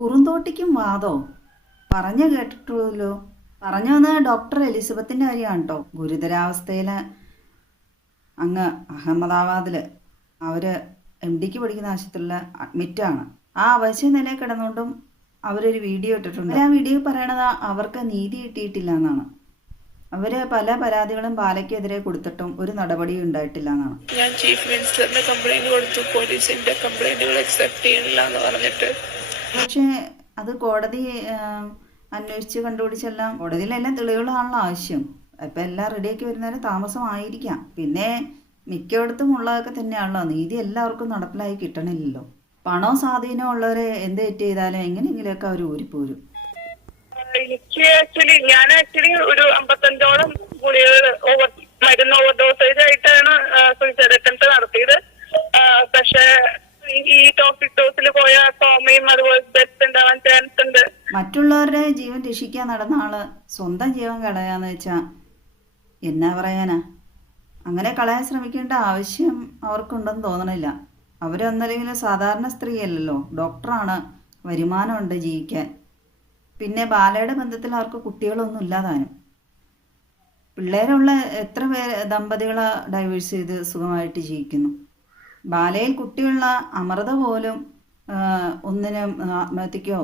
കുറുന്തോട്ടിക്കും വാദോ പറഞ്ഞു കേട്ടിട്ടുള്ളൂ പറഞ്ഞു വന്ന ഡോക്ടർ എലിസബത്തിന്റെ കാര്യമാണ് കേട്ടോ ഗുരുതരാവസ്ഥയിൽ അങ്ങ് അഹമ്മദാബാദിൽ അവർ എം ഡിക്ക് പഠിക്കുന്ന ആശുപത്രിയിൽ അഡ്മിറ്റാണ്. ആ അവശ്യ നിലയിൽ കിടന്നുകൊണ്ടും അവരൊരു വീഡിയോ ഇട്ടിട്ടുണ്ട്. ആ വീഡിയോ പറയണത് അവർക്ക് നീതി കിട്ടിയിട്ടില്ല എന്നാണ് അവർ പല പരാതികളും ബാലയ്ക്കെതിരെ കൊടുത്തിട്ടും ഒരു നടപടിയും ഉണ്ടായിട്ടില്ല എന്നാണ് ഞാൻ ചീഫ് മിനിസ്റ്ററിന്റെ കംപ്ലൈന്റ് കൊടുത്തു. പോലീസിന്റെ കംപ്ലൈന്റുകൾ അക്സെപ്റ്റ് ചെയ്യണില്ല എന്ന് പറഞ്ഞിട്ട് പക്ഷേ അത് കോടതി അന്വേഷിച്ച് കണ്ടുപിടിച്ചെല്ലാം കോടതിയിലെല്ലാം തെളിവുകളാണല്ലോ ആവശ്യം. അപ്പം എല്ലാം റെഡിയാക്കി വരുന്നവരെ താമസമായിരിക്കാം. പിന്നെ മിക്കയിടത്തും ഉള്ളതൊക്കെ തന്നെയാണല്ലോ. നീതി എല്ലാവർക്കും നടപ്പിലായി കിട്ടണില്ലല്ലോ. പണോ സ്വാധീനമോ ഉള്ളവരെ എന്ത് തെറ്റ് ചെയ്താലും എങ്ങനെയെങ്കിലുമൊക്കെ അവർ ഊരിപ്പോരും. എനിക്ക് ആക്ച്വലി ഞാൻ ആക്ച്വലി ഒരു അമ്പത്തഞ്ചോളം ഗുളികകൾ മരുന്ന് ഓവർ ഡോസേജ് ആയിട്ടാണ് ജീവൻ രക്ഷിക്കാൻ നടന്ന ആൾ സ്വന്തം ജീവൻ കളയാന്ന് വെച്ചാ എന്നാ പറയാനാ? അങ്ങനെ കളയാൻ ശ്രമിക്കേണ്ട ആവശ്യം അവർക്കുണ്ടെന്ന് തോന്നണില്ല. അവരൊന്നല്ലെങ്കിലും സാധാരണ സ്ത്രീയല്ലല്ലോ. ഡോക്ടറാണ്. വരുമാനമുണ്ട് ജീവിക്കാൻ. പിന്നെ ബാലയുടെ ബന്ധത്തിൽ അവർക്ക് കുട്ടികളൊന്നും ഇല്ലാതാനും. പിള്ളേരുള്ള എത്ര പേര് ദമ്പതികളെ ഡൈവേഴ്സ് ചെയ്ത് സുഖമായിട്ട് ജീവിക്കുന്നു. ബാലയിൽ കുട്ടിയുള്ള അമൃത പോലും ഒന്നിനും ആത്മഹത്യക്കോ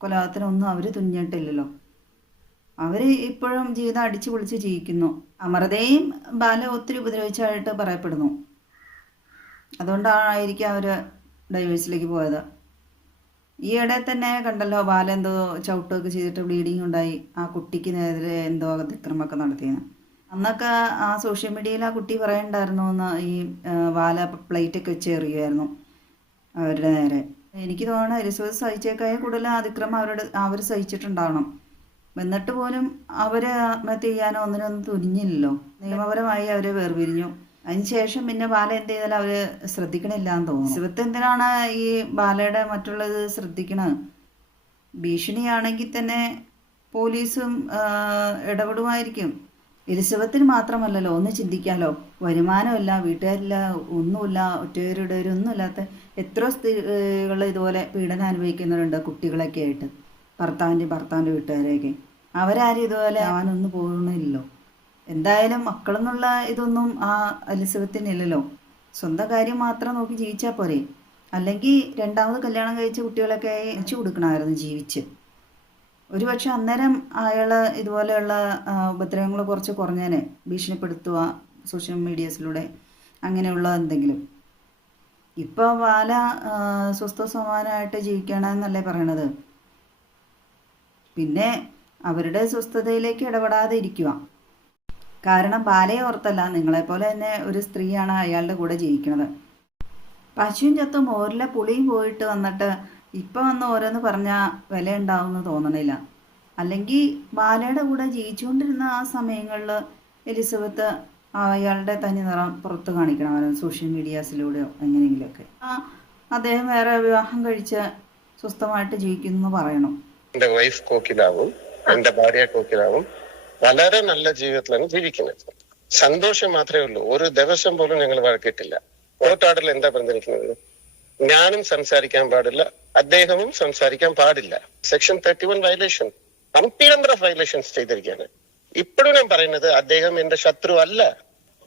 കൊലപാതകത്തിനോ ഒന്നും അവർ തുന്നിയിട്ടില്ലല്ലോ. അവർ ഇപ്പോഴും ജീവിതം അടിച്ചു പൊളിച്ച് ജീവിക്കുന്നു. അമൃതയും ബാല ഒത്തിരി ഉപദ്രവിച്ചതായിട്ട് പറയപ്പെടുന്നു. അതുകൊണ്ടായിരിക്കും അവർ ഡൈവേഴ്സിലേക്ക് പോയത്. ഈയിടെ തന്നെ കണ്ടല്ലോ ബാല എന്തോ ചവിട്ടൊക്കെ ചെയ്തിട്ട് ബ്ലീഡിങ് ഉണ്ടായി. ആ കുട്ടിക്ക് നേരെ എന്തോ അതിക്രമമൊക്കെ നടത്തിയെന്ന്. അന്നൊക്കെ ആ സോഷ്യൽ മീഡിയയിൽ ആ കുട്ടി പറയണ്ടായിരുന്നു എന്ന് ഈ വാല പ്ലേറ്റൊക്കെ വെച്ച് എറിയുമായിരുന്നു അവരുടെ നേരെ. എനിക്ക് തോന്നുന്നു എലിസബത്ത് സഹിച്ചേക്കായ കൂടുതൽ അതിക്രമം അവരുടെ അവർ സഹിച്ചിട്ടുണ്ടാവണം. എന്നിട്ട് പോലും അവരെ ആത്മഹത്യ ചെയ്യാനോ ഒന്നിനൊന്നും തുനിഞ്ഞില്ലല്ലോ. നിയമപരമായി അവരെ വേർപിരിഞ്ഞു. അതിനുശേഷം പിന്നെ ബാല എന്ത് ചെയ്താലും അവർ ശ്രദ്ധിക്കണില്ല എന്ന് തോന്നുന്നു. എലിസബത്ത് എന്തിനാണ് ഈ ബാലയുടെ മറ്റുള്ളത് ശ്രദ്ധിക്കണത് ഭീഷണിയാണെങ്കിൽ തന്നെ പോലീസും ഇടപെടുമായിരിക്കും. എലിസബത്തിന് മാത്രമല്ലല്ലോ ഒന്ന് ചിന്തിക്കാമല്ലോ വരുമാനമില്ല വീട്ടുകാരില്ല ഒന്നുമില്ല ഒറ്റവരുടെ ഒന്നുമില്ലാത്ത എത്ര സ്ത്രീകൾ ഇതുപോലെ പീഡനം അനുഭവിക്കുന്നവരുണ്ട് കുട്ടികളൊക്കെ ആയിട്ട്. ഭർത്താവിന്റെ ഭർത്താവിന്റെ വീട്ടുകാരെയൊക്കെ. അവരാരും ഇതുപോലെ ആവാനൊന്നും പോകണില്ലല്ലോ എന്തായാലും മക്കളെന്നുള്ള ഇതൊന്നും ആ എലിസബത്തിനില്ലല്ലോ സ്വന്തം കാര്യം മാത്രം നോക്കി ജീവിച്ചാൽ പോരെ. അല്ലെങ്കിൽ രണ്ടാമത് കല്യാണം കഴിച്ച കുട്ടികളൊക്കെ അയച്ചു കൊടുക്കണമായിരുന്നു ജീവിച്ച്. ഒരു പക്ഷെ അന്നേരം അയാൾ ഇതുപോലെയുള്ള ഉപദ്രവങ്ങൾ കുറച്ച് കുറഞ്ഞേനെ. ഭീഷണിപ്പെടുത്തുക സോഷ്യൽ മീഡിയസിലൂടെ അങ്ങനെയുള്ള എന്തെങ്കിലും. ഇപ്പോൾ ബാല ആ, സ്വസ്ഥ സമാനമായിട്ട് ജീവിക്കണമെന്നല്ലേ പറയണത്. പിന്നെ അവരുടെ സ്വസ്ഥതയിലേക്ക് ഇടപെടാതെ ഇരിക്കുക. കാരണം ബാലയെ ഓർത്തല്ല നിങ്ങളെപ്പോലെ തന്നെ ഒരു സ്ത്രീയാണ് അയാളുടെ കൂടെ ജീവിക്കുന്നത് പശുവും ചത്തും ഓരിലെ പുളിയും പോയിട്ട് വന്നിട്ട് ഇപ്പം വന്ന് ഓരോന്ന് പറഞ്ഞാൽ വില ഉണ്ടാവുമെന്ന് തോന്നണില്ല. അല്ലെങ്കിൽ ബാലയുടെ കൂടെ ജീവിച്ചുകൊണ്ടിരുന്ന ആ സമയങ്ങളിൽ എലിസബത്ത് അയാളുടെ തനി നിറം പുറത്ത് കാണിക്കണമായിരുന്നു സോഷ്യൽ മീഡിയാസിലൂടെയോ എങ്ങനെയെങ്കിലുമൊക്കെ അദ്ദേഹം വേറെ വിവാഹം കഴിച്ച് സ്വസ്ഥമായിട്ട് ജീവിക്കുന്നു എന്ന് പറയണം. എന്റെ വൈഫ് കോക്കിലാവും എന്റെ ഭാര്യ കോക്കിലാവും. വളരെ നല്ല ജീവിതത്തിലാണ് ജീവിക്കുന്നത്. സന്തോഷം മാത്രമേ ഉള്ളൂ. ഒരു ദിവസം പോലും ഞങ്ങൾ വഴക്കിട്ടില്ല. ഓട്ടാടൽ എന്താ പറഞ്ഞിരിക്കുന്നത് ഞാനും സംസാരിക്കാൻ പാടില്ല അദ്ദേഹവും സംസാരിക്കാൻ പാടില്ല. Section thirty one violation comply number of violations ചെയ്തിരിക്കുകയാണ്. ഇപ്പോഴും ഞാൻ പറയുന്നത് അദ്ദേഹം എന്റെ ശത്രു അല്ല.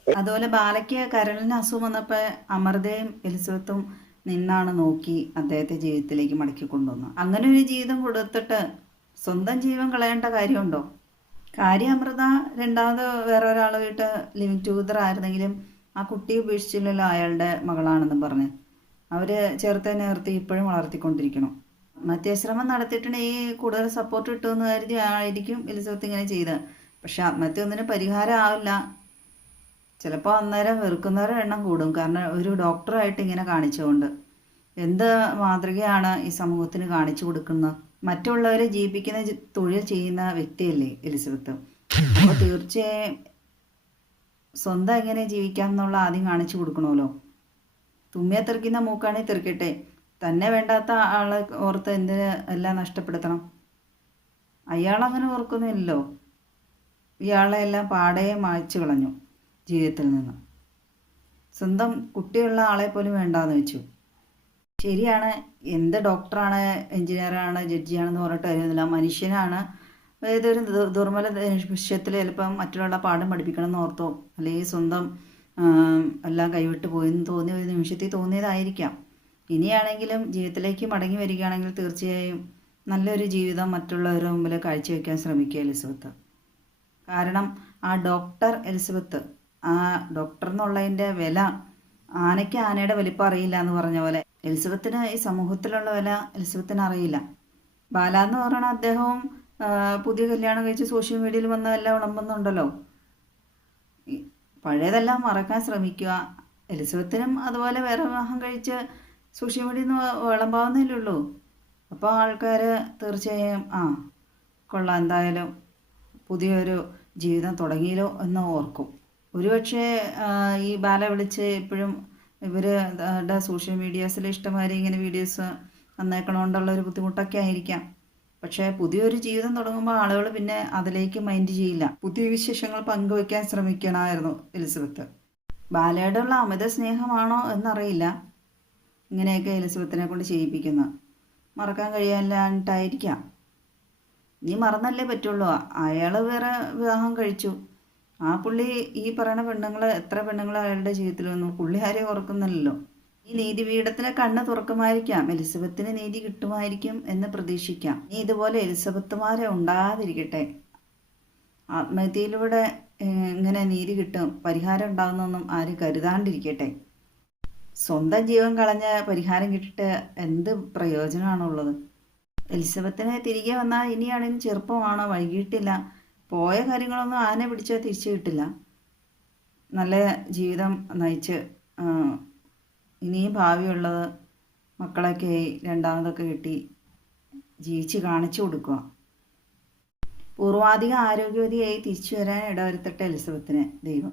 അതുപോലെ ബാലയ്ക്ക് കരളിന് അസുഖം വന്നപ്പോ അമൃതയും എലിസബത്തും നിന്നാണ് നോക്കി അദ്ദേഹത്തെ ജീവിതത്തിലേക്ക് മടക്കി കൊണ്ടുവന്നു അങ്ങനെ ഒരു ജീവിതം കൊടുത്തിട്ട് സ്വന്തം ജീവൻ കളയേണ്ട കാര്യമുണ്ടോ? കാര്യം അമൃത രണ്ടാമത് വേറെ ഒരാളുമായിട്ട് ലിവിങ് ടുഗദർ ആയിരുന്നെങ്കിലും ആ കുട്ടി ഉപേക്ഷിച്ചില്ലല്ലോ അയാളുടെ മകളാണെന്ന് പറഞ്ഞ്. അവർ ചേർത്ത് നേർത്തി ഇപ്പോഴും വളർത്തിക്കൊണ്ടിരിക്കണം. മറ്റേ ശ്രമം നടത്തിയിട്ടുണ്ടെങ്കിൽ കൂടുതൽ സപ്പോർട്ട് കിട്ടുമെന്ന് കരുതി ആയിരിക്കും എലിസബത്ത് ഇങ്ങനെ ചെയ്തത്. പക്ഷെ ആത്മഹത്യ ഒന്നിനും പരിഹാരം ആവില്ല. ചിലപ്പോൾ അന്നേരം വെറുക്കുന്നവരുടെ എണ്ണം കൂടും. കാരണം ഒരു ഡോക്ടറായിട്ട് ഇങ്ങനെ കാണിച്ചുകൊണ്ട് എന്ത് മാതൃകയാണ് ഈ സമൂഹത്തിന് കാണിച്ചു കൊടുക്കുന്നത്? മറ്റുള്ളവരെ ജീവിപ്പിക്കുന്ന തൊഴിൽ ചെയ്യുന്ന വ്യക്തിയല്ലേ എലിസബത്ത്? അപ്പോൾ തീർച്ചയായും സ്വന്തം എങ്ങനെ ജീവിക്കാം എന്നുള്ള ആദ്യം കാണിച്ചു കൊടുക്കണമല്ലോ. തുമ്മിയെ തെറിക്കുന്ന മൂക്കാണെങ്കിൽ തെറിക്കട്ടെ. തന്നെ വേണ്ടാത്ത ആളെ ഓർത്ത് എന്തിന് എല്ലാം നഷ്ടപ്പെടുത്തണം? അയാൾ അങ്ങനെ ഓർക്കുന്നില്ലല്ലോ. ഇയാളെ എല്ലാം പാടെ മായ്ച്ചു കളഞ്ഞു ജീവിതത്തിൽ നിന്ന്. സ്വന്തം കുട്ടിയുള്ള ആളെ പോലും വേണ്ടാന്ന് വെച്ചു. ശരിയാണ് എന്ത് ഡോക്ടറാണ് എഞ്ചിനീയറാണ് ജഡ്ജിയാണെന്ന് പറഞ്ഞിട്ട് കാര്യമൊന്നുമില്ല. മനുഷ്യനാണ് ഏതൊരു ദുർബല വിഷയത്തിൽ ചിലപ്പം മറ്റുള്ള പാഠം പഠിപ്പിക്കണം എന്ന് ഓർത്തോ. അല്ലെങ്കിൽ സ്വന്തം എല്ലാം കൈവിട്ട് പോയെന്ന് തോന്നിയ ഒരു നിമിഷത്തിൽ തോന്നിയതായിരിക്കാം. ഇനിയാണെങ്കിലും ജീവിതത്തിലേക്ക് മടങ്ങി വരികയാണെങ്കിൽ തീർച്ചയായും നല്ലൊരു ജീവിതം മറ്റുള്ളവരുടെ മുമ്പിൽ കാഴ്ചവെക്കാൻ ശ്രമിക്കുക എലിസബത്ത്. കാരണം ആ ഡോക്ടർ എലിസബത്ത് ആ ഡോക്ടർ എന്നുള്ളതിന്റെ വില ആനയ്ക്ക് ആനയുടെ വലിപ്പം അറിയില്ല എന്ന് പറഞ്ഞ പോലെ എലിസബത്തിന് ഈ സമൂഹത്തിലുള്ള വില എലിസബത്തിന് അറിയില്ല. ബാല എന്ന് പറയുന്ന അദ്ദേഹവും പുതിയ കല്യാണം കഴിച്ച് സോഷ്യൽ മീഡിയയിൽ വന്ന എല്ലാം വിളമ്പുന്നുണ്ടല്ലോ പഴയതെല്ലാം മറക്കാൻ ശ്രമിക്കുക. എലിസബത്തിനും അതുപോലെ വേറെ വിവാഹം കഴിച്ച് മീഡിയയിൽ നിന്ന് വിളമ്പാവുന്നല്ലേ ഉള്ളൂ അപ്പോൾ ആൾക്കാർ തീർച്ചയായും ആ കൊള്ളാം. എന്തായാലും പുതിയൊരു ജീവിതം തുടങ്ങിയല്ലോ എന്ന് ഓർക്കും. ഒരുപക്ഷെ ഈ ബാല വിളിച്ച് എപ്പോഴും ഇവരുടെ സോഷ്യൽ മീഡിയാസിൽ ഇഷ്ടമാതിരി ഇങ്ങനെ വീഡിയോസ് വന്നേക്കണോണ്ടുള്ള ഒരു ബുദ്ധിമുട്ടൊക്കെ ആയിരിക്കാം. പക്ഷേ പുതിയൊരു ജീവിതം തുടങ്ങുമ്പോൾ ആളുകൾ പിന്നെ അതിലേക്ക് മൈൻഡ് ചെയ്യില്ല. പുതിയ വിശേഷങ്ങൾ പങ്കുവയ്ക്കാൻ ശ്രമിക്കണമായിരുന്നു എലിസബത്ത്. ബാലയോടുള്ള അമിത സ്നേഹമാണോ എന്നറിയില്ല. ഇങ്ങനെയൊക്കെ എലിസബത്തിനെ കൊണ്ട് ചെയ്യിപ്പിക്കുന്നത് മറക്കാൻ കഴിയാനില്ലാണ്ടായിരിക്കാം. നീ മറന്നല്ലേ പറ്റുള്ളൂ. അയാൾ വേറെ വിവാഹം കഴിച്ചു. ആ പുള്ളി ഈ പറയുന്ന പെണ്ണുങ്ങൾ എത്ര പെണ്ണുങ്ങൾ അയാളുടെ ജീവിതത്തിൽ വന്നു? പുള്ളി ആരെയും ഓർക്കുന്നില്ലല്ലോ. ഈ നീതിപീഠത്തിന് കണ്ണ് തുറക്കുമായിരിക്കാം. എലിസബത്തിന് നീതി കിട്ടുമായിരിക്കും എന്ന് പ്രതീക്ഷിക്കാം. നീ ഇതുപോലെ എലിസബത്തുമാരെ ഉണ്ടാകാതിരിക്കട്ടെ. ആത്മഹത്യയിലൂടെ ഇങ്ങനെ നീതി കിട്ടും പരിഹാരം ഉണ്ടാകുന്നൊന്നും ആരും കരുതാണ്ടിരിക്കട്ടെ. സ്വന്തം ജീവൻ കളഞ്ഞ പരിഹാരം കിട്ടിയിട്ട് എന്ത് പ്രയോജനമാണുള്ളത്? എലിസബത്തിനെ തിരികെ വന്നാൽ ഇനിയാണെങ്കിലും ചെറുപ്പമാണോ? വൈകിട്ടില്ല. പോയ കാര്യങ്ങളൊന്നും ആനെ പിടിച്ചാൽ തിരിച്ചു കിട്ടില്ല. നല്ല ജീവിതം നയിച്ച് ഇനിയും ഭാവിയുള്ളത് മക്കളൊക്കെ രണ്ടാമതൊക്കെ കിട്ടി ജീവിച്ച് കാണിച്ചു കൊടുക്കുക. പൂർവാധികം ആരോഗ്യവതിയായി തിരിച്ചു വരാൻ ഇടവരുത്തട്ടെ എലിസബത്തിനെ ദൈവം.